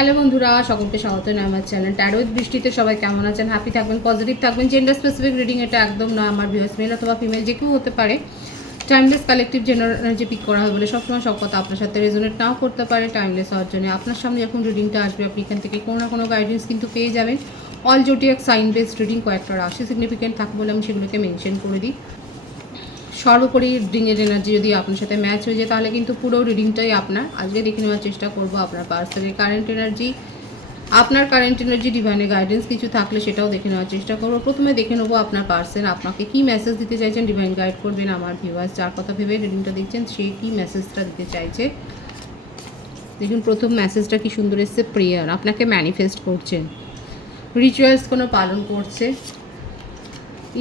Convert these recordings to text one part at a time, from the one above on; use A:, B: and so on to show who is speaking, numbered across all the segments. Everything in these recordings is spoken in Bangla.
A: হ্যালো বন্ধুরা, সকলকে স্বাগত আমার চ্যানেল ট্যারোয়েদ বৃষ্টিতে সবাই কেমন আছেন? হ্যাপি থাকবেন পজিটিভ থাকবেন। জেন্ডার স্পেসিফিক রিডিং এটা একদম না আমার ভিউয়ার্স মেল অথবা ফিমেল যে কেউ হতে পারে। টাইমলেস কালেকটিভ জেনারেল যে পিক করা হয় বলে সবসময় সব কথা আপনার সাথে রেজোনেট নাও করতে পারে। টাইমলেস হওয়ার জন্য আপনার সামনে যখন রিডিংটা আসবে, আপনি এখান থেকে কোনো না কোনো গাইডেন্স কিন্তু পেয়ে যাবেন। All zodiac sign based reading কয়েকটা রাশি সিগনিফিকেন্ট থাকে বলে আমি সেগুলোকে মেনশন করে দিই। সর্বোপরি রিডিংয়ের এনার্জি যদি আপনার সাথে ম্যাচ হয়ে যায়, তাহলে কিন্তু পুরো রিডিংটাই আপনার। আজকে দেখে নেওয়ার চেষ্টা করব আপনার পার্সনের কারেন্ট এনার্জি আপনার কারেন্ট এনার্জি ডিভাইনে গাইডেন্স কিছু থাকলে সেটাও দেখে নেওয়ার চেষ্টা করব। প্রথমে দেখে নেব আপনার পার্সন আপনাকে কি মেসেজ দিতে চাইছেন ডিভাইন গাইড করবেন আমার ভিউয়ার্স যার কথা ভেবে রিডিংটা দেখছেন, সে কি মেসেজটা দিতে চাইছে? দেখুন, প্রথম মেসেজটা কি সুন্দর এসছে প্রেয়ার আপনাকে ম্যানিফেস্ট করছেন রিচুয়ালস কোনো পালন করছে।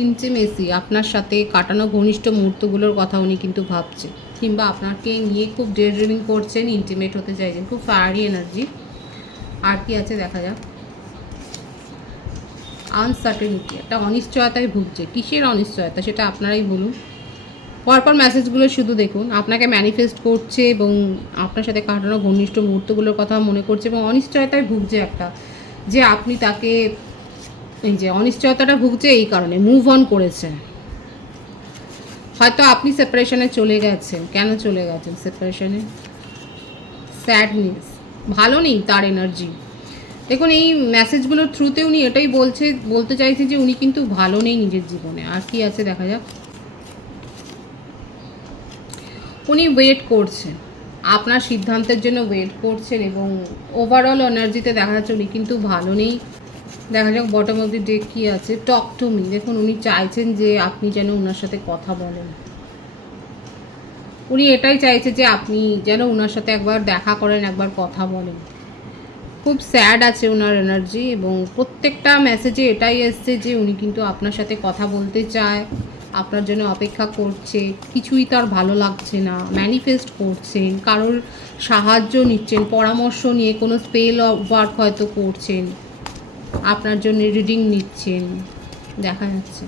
A: ইন্টিমেসি আপনার সাথে কাটানো ঘনিষ্ঠ মুহূর্তগুলোর কথা উনি কিন্তু ভাবছে। কিংবা আপনাকে নিয়ে খুব ডে ড্রিমিং করছেন ইন্টিমেট হতে চাইছেন, খুব ফায়ারি এনার্জি আর কি আছে দেখা যাক। আনসার্টেনিটি একটা অনিশ্চয়তায় ভুগছে। কিসের অনিশ্চয়তা সেটা আপনারাই বলুন। পরপর মেসেজগুলো শুধু দেখুন। আপনাকে ম্যানিফেস্ট করছে এবং আপনার সাথে কাটানো ঘনিষ্ঠ মুহূর্তগুলোর কথা মনে করছে এবং অনিশ্চয়তায় ভুগছে একটা। যে আপনি তাকে এই যে অনিশ্চয়তাটা ভুগছে এই কারণে মুভ অন করেছে। হয়তো আপনি সেপারেশনে চলে গেছেন। কেন চলে গেছেন সেপারেশনে স্যাডনেস ভালো নেই তার এনার্জি দেখুন, এই মেসেজগুলোর থ্রুতে উনি এটাই বলছে, বলতে চাইছে যে উনি কিন্তু ভালো নেই নিজের জীবনে। আর কি আছে দেখা যাক। উনি ওয়েট করছেন। আপনার সিদ্ধান্তের জন্য ওয়েট করছেন এবং ওভারঅল এনার্জিতে দেখা যাচ্ছে উনি কিন্তু ভালো নেই। দেখা যাক বটম অফ দি ডেক কী আছে। টক টু মি দেখুন, উনি চাইছেন যে আপনি যেন ওনার সাথে কথা বলেন। উনি এটাই চাইছে যে আপনি যেন ওনার সাথে একবার দেখা করেন, একবার কথা বলেন। খুব স্যাড আছে ওনার এনার্জি এবং প্রত্যেকটা মেসেজে এটাই এসছে যে উনি কিন্তু আপনার সাথে কথা বলতে চায়, আপনার জন্য অপেক্ষা করছে, কিছুই তার ভালো লাগছে না ম্যানিফেস্ট করছেন, কারোর সাহায্য নিচ্ছেন, পরামর্শ নিয়ে কোনো স্পেল ওয়ার্ক হয়তো করছেন। আপনার জন্য রিডিং নিচ্ছেন। দেখা যাচ্ছে।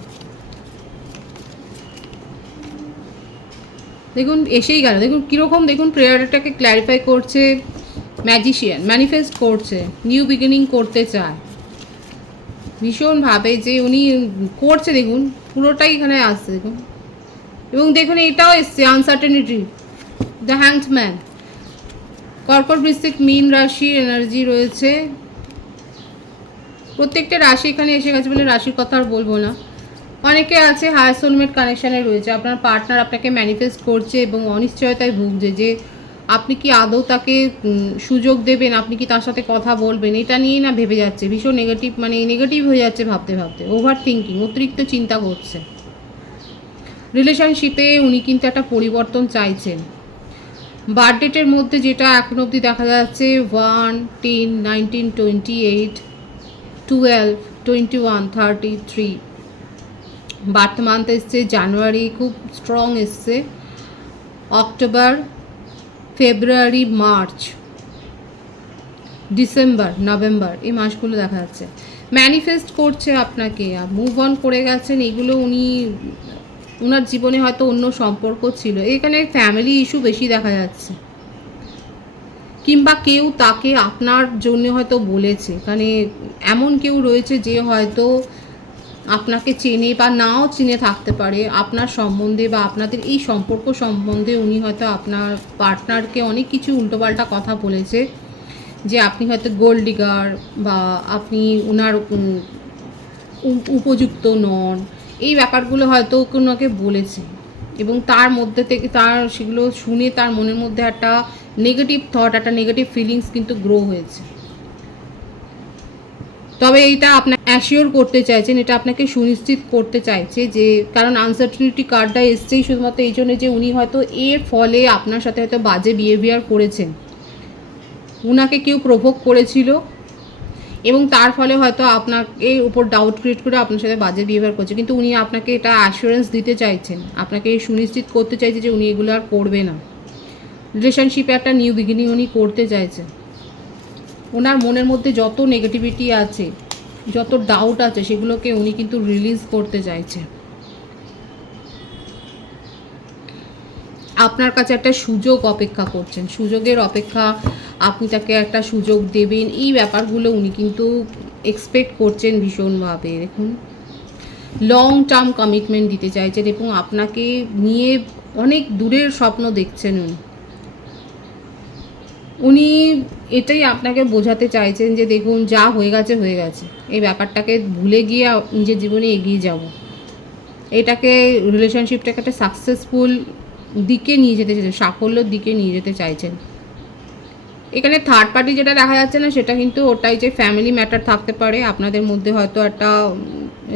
A: দেখুন, এসেই গেল। দেখুন, কীরকম দেখুন, প্রেয়ারটাকে ক্ল্যারিফাই করছে ম্যাজিশিয়ান ম্যানিফেস্ট করছে নিউ বিগিনিং করতে চায়। ভীষণভাবে যে উনি করছে, দেখুন, পুরোটাই এখানে আসছে, দেখুন। এবং দেখুন, এটাও এসছে আনসার্টেনিটি দ্য হ্যাংডম্যান কর্কট বৃশ্চিক মীন রাশির এনার্জি রয়েছে। প্রত্যেকটা রাশি এখানে এসে গেছে বলে রাশির কথা আর বলব না। অনেকে আছে হায়ার সোলমেট কানেকশানে রয়েছে। আপনার পার্টনার আপনাকে ম্যানিফেস্ট করছে এবং অনিশ্চয়তায় ভুগছে যে আপনি কি আদৌ তাকে সুযোগ দেবেন? আপনি কি তার সাথে কথা বলবেন? এটা নিয়েই না ভেবে যাচ্ছে। ভীষণ নেগেটিভ মানে নেগেটিভ হয়ে যাচ্ছে ভাবতে ভাবতে। ওভার থিঙ্কিং অতিরিক্ত চিন্তা করছে। রিলেশনশিপে উনি কিন্তু একটা পরিবর্তন চাইছেন। বার্থডেটের মধ্যে যেটা এখন অবধি দেখা যাচ্ছে one ten nineteen twenty eight twelve twenty one thirty three birth month এসছে জানুয়ারি খুব স্ট্রং এসছে। October February March December November এই মাসগুলো দেখা যাচ্ছে। ম্যানিফেস্ট করছে আপনাকে আর মুভ অন করে গেছেন, এগুলো উনি ওনার জীবনে হয়তো অন্য সম্পর্ক ছিল। এখানে ফ্যামিলি ইস্যু বেশি দেখা যাচ্ছে। কিংবা কেউ তাকে আপনার জন্য হয়তো বলেছে। মানে এমন কেউ রয়েছে যে হয়তো আপনাকে চেনে বা নাও চিনে থাকতে পারে। আপনার সম্বন্ধে বা আপনাদের এই সম্পর্ক সম্বন্ধে উনি হয়তো আপনার পার্টনারকে অনেক কিছু উল্টোপাল্টা কথা বলেছে, যে আপনি হয়তো গোল্ড ডিগার বা আপনি ওনার উপযুক্ত নন। এই ব্যাপারগুলো হয়তো কোনোকে বলেছে। এবং তার মধ্যে থেকে তার সেগুলো শুনে তার মনের মধ্যে একটা নেগেটিভ থট একটা নেগেটিভ ফিলিংস কিন্তু গ্রো হয়েছে। তবে এইটা আপনার অ্যাসিওর করতে চাইছেন, এটা আপনাকে সুনিশ্চিত করতে চাইছে যে, কারণ আনসার্টিনিটি কার্ডটা এসছেই শুধুমাত্র এই জন্য যে উনি হয়তো এর ফলে আপনার সাথে হয়তো বাজে বিহেভিয়ার করেছেন। উনাকে কেউ প্রভোগ করেছিল এবং তার ফলে হয়তো আপনাকে উপর ডাউট ক্রিয়েট করে আপনার সাথে বাজে বিহেভিয়ার করছে। কিন্তু উনি আপনাকে এটা অ্যাসুরেন্স দিতে চাইছেন। আপনাকে সুনিশ্চিত করতে চাইছে যে উনি এগুলো আর করবে না। রিলেশনশিপে একটা নিউ বিগিনিং উনি করতে চাইছে। ওনার মনের মধ্যে যত নেগেটিভিটি আছে, যত ডাউট আছে, সেগুলোকে উনি কিন্তু রিলিজ করতে চাইছে। আপনার কাছে একটা সুযোগ অপেক্ষা করছেন। সুযোগের অপেক্ষা আপনি তাকে একটা সুযোগ দেবেন। এই ব্যাপারগুলো উনি কিন্তু এক্সপেক্ট করছেন ভীষণভাবে। দেখুন লং টার্ম কমিটমেন্ট দিতে চাইছেন এবং আপনাকে নিয়ে অনেক দূরের স্বপ্ন দেখছেন উনি। উনি এটাই আপনাকে বোঝাতে চাইছেন যে দেখুন, যা হয়ে গেছে হয়ে গেছে। এই ব্যাপারটাকে ভুলে গিয়ে নিজের জীবনে এগিয়ে যাব। এটাকে রিলেশনশিপটাকে একটা সাকসেসফুল দিকে নিয়ে যেতে চাইছেন, সাফল্যর দিকে নিয়ে যেতে চাইছেন। এখানে থার্ড পার্টি যেটা দেখা যাচ্ছে না, সেটা কিন্তু ওটাই যে ফ্যামিলি ম্যাটার থাকতে পারে, আপনাদের মধ্যে হয়তো একটা,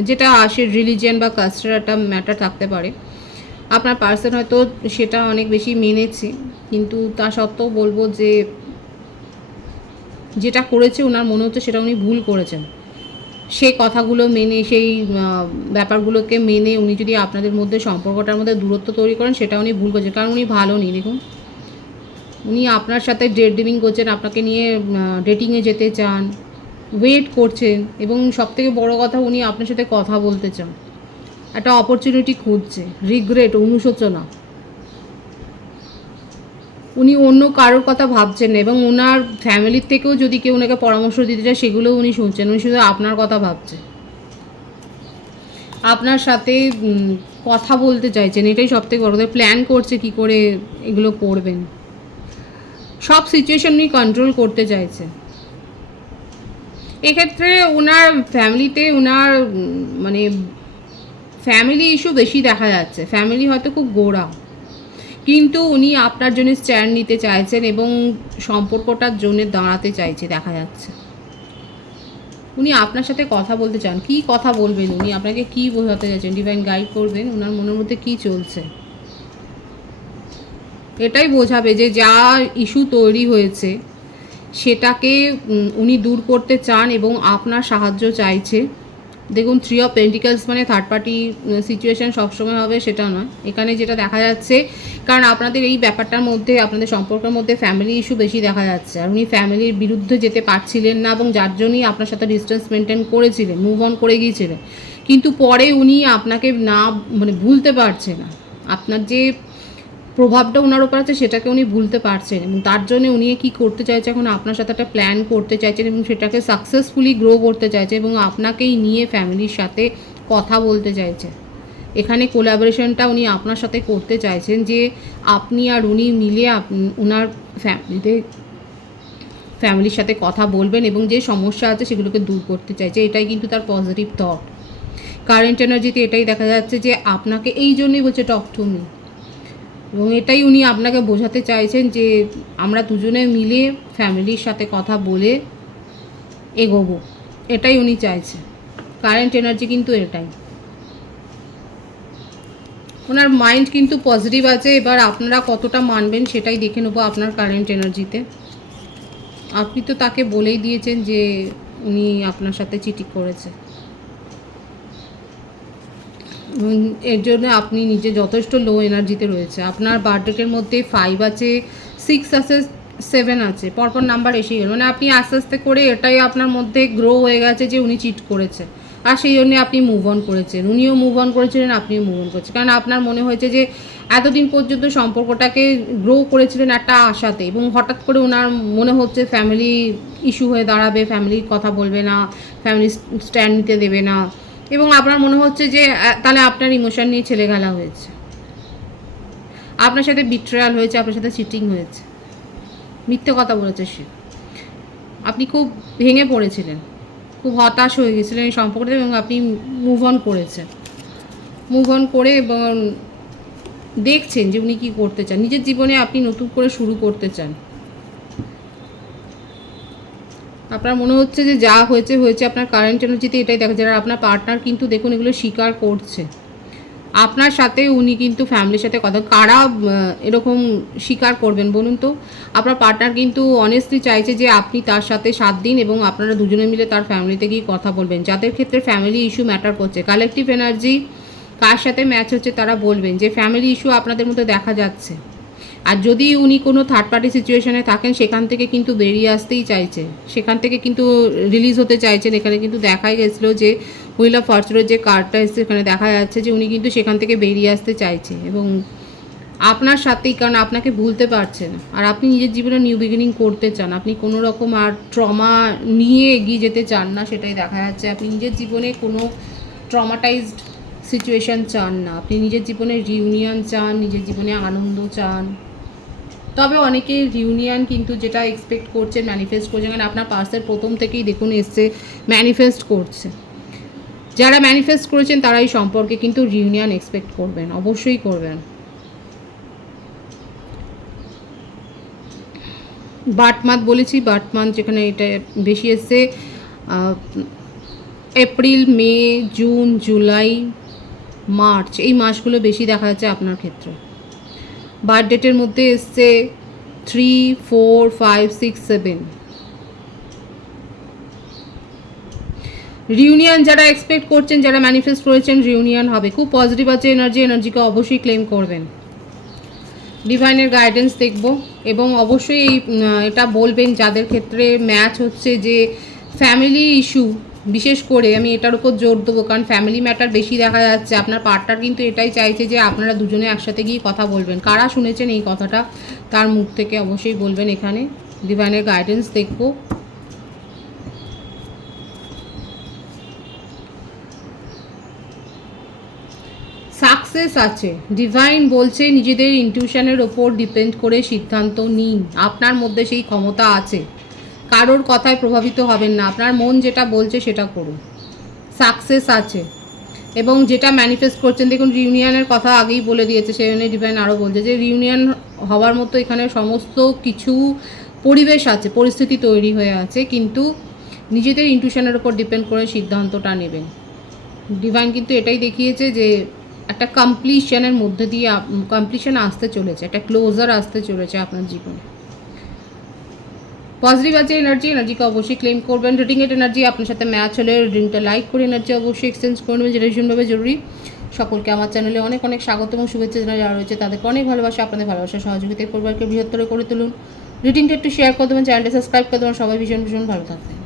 A: যেটা আসে রিলিজিয়ান বা কাস্টের একটা ম্যাটার থাকতে পারে। আপনার পার্সন হয়তো সেটা অনেক বেশি মেনেছে, কিন্তু তা সত্ত্বেও বলব যে, যেটা করেছে, ওনার মনে হচ্ছে সেটা উনি ভুল করেছেন। সেই কথাগুলো মেনে, সেই ব্যাপারগুলোকে মেনে উনি যদি আপনাদের মধ্যে সম্পর্কটার মধ্যে দূরত্ব তৈরি করেন, সেটা উনি ভুল করেছেন। কারণ উনি ভালো নেই দেখুন। উনি আপনার সাথে ডেট ডিভিং করছেন, আপনাকে নিয়ে ডেটিংয়ে যেতে চান ওয়েট করছেন, এবং সবথেকে বড় কথা উনি আপনার সাথে কথা বলতে চান। একটা অপরচুনিটি খুঁজছে রিগ্রেট অনুশোচনা। উনি অন্য কারোর কথা ভাবছেন না এবং ওনার ফ্যামিলির থেকেও যদি কেউ ওনাকে পরামর্শ দিতে চায় সেগুলোও উনি শুনছেন, উনি শুধু আপনার কথা ভাবছেন আপনার সাথে কথা বলতে চাইছেন, এটাই সব থেকে বড় প্ল্যান করছে কি করে এগুলো করবেন। সব সিচুয়েশন উনি কন্ট্রোল করতে চাইছে। এক্ষেত্রে ওনার ফ্যামিলিতে ওনার মানে ফ্যামিলি ইস্যু বেশি দেখা যাচ্ছে। ফ্যামিলি হয়তো খুব গোড়া। কিন্তু উনি আপনার জন্য স্ট্যান্ড নিতে চাইছেন এবং সম্পর্কটার জন্য দাঁড়াতে চাইছে, দেখা যাচ্ছে। উনি আপনার সাথে কথা বলতে চান। কি কথা বলবেন উনি? আপনাকে কি বোঝাতে চাইছেন? ডিভাইন গাইড করবেন ওনার মনের মধ্যে কি চলছে? এটাই বোঝাবে যে যা ইস্যু তৈরি হয়েছে, সেটাকে উনি দূর করতে চান এবং আপনার সাহায্য চাইছে। দেখুন থ্রি অফ পেন্টিকালস মানে থার্ড পার্টি সিচুয়েশান সবসময় হবে, সেটা নয়। এখানে যেটা দেখা যাচ্ছে, কারণ আপনাদের এই ব্যাপারটার মধ্যে, আপনাদের সম্পর্কের মধ্যে ফ্যামিলি ইস্যু বেশি দেখা যাচ্ছে। আর উনি ফ্যামিলির বিরুদ্ধে যেতে পারছিলেন না এবং যার জন্যই আপনার সাথে ডিস্টেন্স মেনটেন করেছিলেন মুভ অন করে গিয়েছিলেন। কিন্তু পরে উনি আপনাকে না মানে ভুলতে পারছে না। আপনার যে প্রভাবটা ওনার ওপর আছে, সেটাকে উনি ভুলতে পারছেন এবং তার জন্য উনি কি করতে চাইছে, এখন আপনার সাথে একটা প্ল্যান করতে চাইছেন এবং সেটাকে সাকসেসফুলি গ্রো করতে চাইছে এবং আপনাকেই নিয়ে ফ্যামিলির সাথে কথা বলতে চাইছে। এখানে কোলাবোরেশনটা উনি আপনার সাথে করতে চাইছেন যে আপনি আর উনি মিলে ওনার ফ্যামিলিতে ফ্যামিলির সাথে কথা বলবেন এবং যে সমস্যা আছে সেগুলোকে দূর করতে চাইছে। এটাই কিন্তু তার পজিটিভ থট কারেন্ট এনার্জিতে এটাই দেখা যাচ্ছে যে আপনাকে এই জন্যই বলছে টক টু মি এবং এটাই উনি আপনাকে বোঝাতে চাইছেন যে আমরা দুজনে মিলে ফ্যামিলির সাথে কথা বলে এগোবো। এটাই উনি চাইছে কারেন্ট এনার্জি কিন্তু এটাই। ওনার মাইন্ড কিন্তু পজিটিভ আছে, এবার আপনারা কতটা মানবেন সেটাই দেখে নেব আপনার কারেন্ট এনার্জিতে। আপনি তো তাকে বলেই দিয়েছেন যে উনি আপনার সাথে চিঠি করেছে। এর জন্য আপনি নিজে যথেষ্ট লো এনার্জিতে রয়েছে। আপনার বার্থডেটের মধ্যে ফাইভ আছে সিক্স আছে সেভেন আছে। পরপর নাম্বার এসেই গেল। মানে আপনি আস্তে আস্তে করে এটাই আপনার মধ্যে গ্রো হয়ে গেছে যে উনি চিট করেছে। আর সেই জন্যে আপনি মুভ অন করেছেন। উনিও মুভ অন করেছিলেন, আপনিও মুভ অন করেছেন। কারণ আপনার মনে হয়েছে যে এতদিন পর্যন্ত সম্পর্কটাকে গ্রো করেছিলেন একটা আশাতে এবং হঠাৎ করে ওনার মনে হচ্ছে ফ্যামিলি ইস্যু হয়ে দাঁড়াবে ফ্যামিলির কথা বলবে না ফ্যামিলি স্ট্যান্ড নিতে দেবে না। এবং আপনার মনে হচ্ছে যে তাহলে আপনার ইমোশন নিয়ে ছেলে খেলা হয়েছে। আপনার সাথে বিট্রয়াল হয়েছে, আপনার সাথে চিটিং হয়েছে। মিথ্যে কথা বলেছে সে। আপনি খুব ভেঙে পড়েছিলেন। খুব হতাশ হয়ে গেছিলেন এই সম্পর্কটা এবং আপনি মুভ অন করেছেন। মুভ অন করে এবং দেখছেন যে উনি কী করতে চান। নিজের জীবনে আপনি নতুন করে শুরু করতে চান। আপনার মনে হচ্ছে যে যা হয়েছে হয়েছে আপনার কারেন্ট এনার্জিতে এটাই দেখা যায়। আপনার পার্টনার কিন্তু দেখুন এগুলো স্বীকার করছে। আপনার সাথে উনি কিন্তু ফ্যামিলির সাথে কথা, কারা এরকম স্বীকার করবেন বলুন তো? আপনার পার্টনার কিন্তু অনেস্টলি চাইছে যে আপনি তার সাথে সাত দিন এবং আপনারা দুজনে মিলে তার ফ্যামিলিতে গিয়ে কথা বলবেন। যাদের ক্ষেত্রে ফ্যামিলি ইস্যু ম্যাটার করছে। কালেকটিভ এনার্জি কার সাথে ম্যাচ হচ্ছে তারা বলবেন যে ফ্যামিলি ইস্যু আপনাদের মধ্যে দেখা যাচ্ছে। আর যদি উনি কোনো থার্ড পার্টি সিচুয়েশনে থাকেন, সেখান থেকে কিন্তু বেরিয়ে আসতেই চাইছে। সেখান থেকে কিন্তু রিলিজ হতে চাইছেন। এখানে কিন্তু দেখাই গেছিল যে হুইল অফ ফরচুনের যে কার্ডটা এসছে এখানে দেখা যাচ্ছে যে উনি কিন্তু সেখান থেকে বেরিয়ে আসতে চাইছে। এবং আপনার সাথেই, কারণ আপনাকে ভুলতে পারছে না আর আপনি নিজের জীবনে নিউ বিগিনিং করতে চান। আপনি কোনো রকম আর ট্রমা নিয়ে এগিয়ে যেতে চান না, সেটাই দেখা যাচ্ছে। আপনি নিজের জীবনে কোনো ট্রমাটাইজড সিচুয়েশন চান না। আপনি নিজের জীবনে রিউনিয়ন চান, নিজের জীবনে আনন্দ চান। তবে অনেকে রিউনিয়ন কিন্তু যেটা এক্সপেক্ট করছে ম্যানিফেস্ট করছে, কারণ আপনার পার্সের প্রথম থেকেই দেখুন এসছে ম্যানিফেস্ট করছে। যারা ম্যানিফেস্ট করেছেন তারাই সম্পর্কে কিন্তু রিউনিয়ন এক্সপেক্ট করবেন, অবশ্যই করবেন। বাট মান্থ বলেছি বাট মান্থ যেখানে এটা বেশি এসছে April, May, June, July March, এই মাসগুলো বেশি দেখা যাচ্ছে আপনার ক্ষেত্রে। বার্থ ডেটের মধ্যে এসছে three four five six seven reunion যারা এক্সপেক্ট করছেন, যারা ম্যানিফেস্ট করেছেন রিউনিয়ন হবে। খুব পজিটিভ আছে এনার্জি এনার্জিকে অবশ্যই ক্লেম করবেন। ডিভাইনের গাইডেন্স দেখব এবং অবশ্যই এটা বলবেন যাদের ক্ষেত্রে ম্যাচ হচ্ছে যে ফ্যামিলি ইস্যু বিশেষ করে আমি এটার উপর জোর দেবো, কারণ ফ্যামিলি ম্যাটার বেশি দেখা যাচ্ছে। আপনার পার্টনার কিন্তু এটাই চাইছে যে আপনারা দুজনে একসাথে গিয়ে কথা বলবেন। কারা শুনেছেন এই কথাটা? তার মুখ থেকে অবশ্যই বলবেন এখানে। ডিভাইনের গাইডেন্স দেখব। সাকসেস আছে। ডিভাইন বলছে, নিজেদের ইনটিউশনের ওপর ডিপেন্ড করে সিদ্ধান্ত নিন। আপনার মধ্যে সেই ক্ষমতা আছে। কারোর কথায় প্রভাবিত হবেন না। আপনার মন যেটা বলছে সেটা করুন। সাকসেস আছে। এবং যেটা ম্যানিফেস্ট করছেন, দেখুন রিউনিয়নের কথা আগেই বলে দিয়েছে, সেই জন্য ডিভাইন আরও বলছে যে রিউনিয়ন হওয়ার মতো এখানে সমস্ত কিছু পরিবেশ আছে, পরিস্থিতি তৈরি হয়ে আছে, কিন্তু নিজেদের ইনটিউশনের ওপর ডিপেন্ড করে সিদ্ধান্তটা নেবেন। ডিভাইন কিন্তু এটাই দেখিয়েছে যে, একটা কমপ্লিশনের মধ্যে দিয়ে কমপ্লিশন আসতে চলেছে, একটা ক্লোজার আসতে চলেছে আপনার জীবনে। পজিটিভ আছে এনার্জি এনার্জিকে অবশ্যই ক্লেম করবেন। রিডিং এট এনার্জি আপনার সাথে ম্যাচ হলে রিডিংটা লাইক করে এনার্জি অবশ্যই এক্সচেঞ্জ করে নেবেন। যেটা ভীষণভাবে জরুরি। সকলকে আমার চ্যানেলে অনেক অনেক স্বাগত এবং শুভেচ্ছা জানা যারা রয়েছে তাদেরকে অনেক ভালোবাসা, আপনাদের ভালোবাসা সহযোগিতায় পরিবারকে বৃহত্তর করে তুলুন। রিডিংটা একটু শেয়ার করে দেবেন চ্যানেলটা সাবস্ক্রাইব করে দেবেন। সবাই ভীষণ ভীষণ ভালো থাকবেন।